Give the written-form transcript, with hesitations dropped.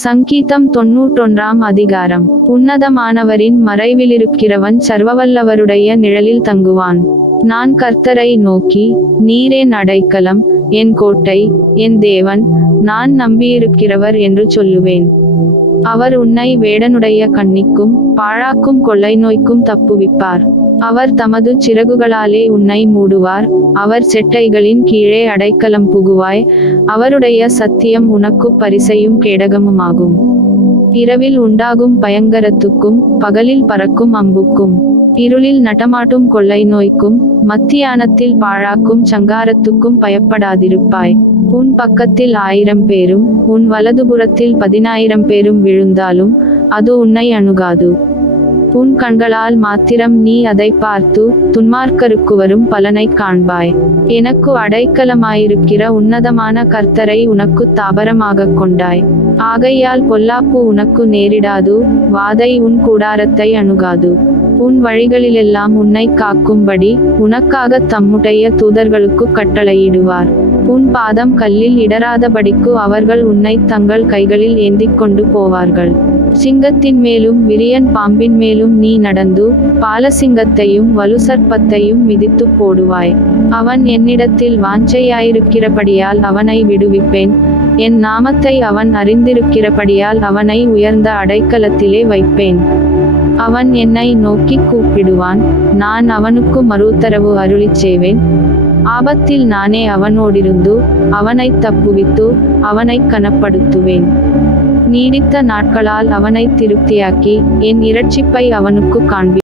சங்கீதம் 91 அதிகாரம். உன்னதமானவரின் மறைவிலிருக்கிறவன் சர்வவல்லவருடைய நிழலில் தங்குவான். நான் கர்த்தரை நோக்கி, நீர் என் அடைக்கலம், என் கோட்டை, என் தேவன், நான் நம்பியிருக்கிறவர் என்று சொல்லுவேன். அவர் உன்னை வேடனுடைய கண்ணிக்கும் பாழாக்கும் கொள்ளை நோய்க்கும் தப்புவிப்பார். அவர் தமது சிறகுகளாலே உன்னை மூடுவார். அவர் செட்டைகளின் கீழே அடைக்கலம் புகுவாய். அவருடைய சத்தியம் உனக்கு பரிசையும் கேடகமுமாகும். இரவில் உண்டாகும் பயங்கரத்துக்கும் பகலில் பறக்கும் அம்புக்கும் இருளில் நடமாட்டும் கொள்ளை நோய்க்கும் மத்தியானத்தில் பாழாக்கும் சங்காரத்துக்கும் பயப்படாதிருப்பாய். உன் பக்கத்தில் 1000 பேரும் உன் வலதுபுறத்தில் 10,000 பேரும் விழுந்தாலும் அது உன்னை அணுகாது. உன் கண்களால் மாத்திரம் நீ அதை பார்த்து துன்மார்க்கருக்கு வரும் பலனை காண்பாய். எனக்கு அடைக்கலமாயிருக்கிற உன்னதமான கர்த்தரை உனக்கு தாபரமாக கொண்டாய். ஆகையால் பொல்லாப்பு உனக்கு நேரிடாது, வாதை உன் கூடாரத்தை அணுகாது. உன் வழிகளிலெல்லாம் உன்னை காக்கும்படி உனக்காக தம்முடைய தூதர்களுக்கு கட்டளையிடுவார். உன் பாதம் கல்லில் இடராதபடிக்கு அவர்கள் உன்னை தங்கள் கைகளில் ஏந்திக் கொண்டு போவார்கள். சிங்கத்தின் மேலும் விரியன் பாம்பின் மேலும் நீ நடந்து பாலசிங்கத்தையும் வலுசர்ப்பத்தையும் மிதித்து போடுவாய். அவன் என்னிடத்தில் வாஞ்சையாயிருக்கிறபடியால் அவனை விடுவிப்பேன். என் நாமத்தை அவன் அறிந்திருக்கிறபடியால் அவனை உயர்ந்த அடைக்கலத்திலே வைப்பேன். அவன் என்னை நோக்கி கூப்பிடுவான், நான் அவனுக்கு மறுஉத்தரவு அருளிச் செய்வேன். ஆபத்தில் நானே அவனோடிருந்து அவனை தப்புவித்து அவனை கனப்படுத்துவேன். நீடித்த நாட்களால் அவனை திருப்தியாக்கி என் இரட்சிப்பை அவனுக்கு காண்பேன்.